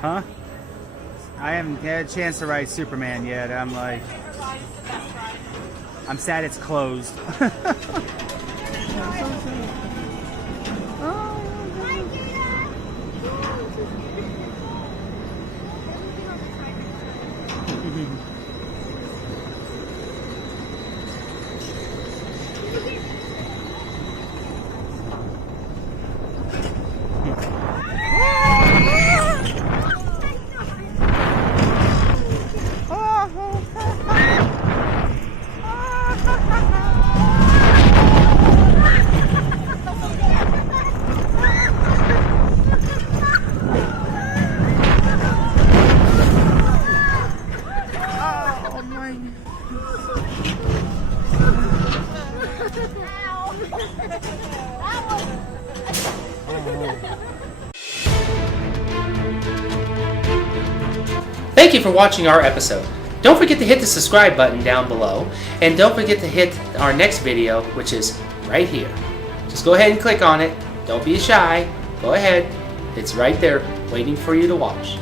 Huh? I haven't had a chance to ride Superman yet. I'm like, I'm sad it's closed. Thank you for watching our episode. Don't forget to hit the subscribe button down below, and don't forget to hit our next video, which is right here. Just go ahead and click on it. Don't be shy. Go ahead. It's right there waiting for you to watch.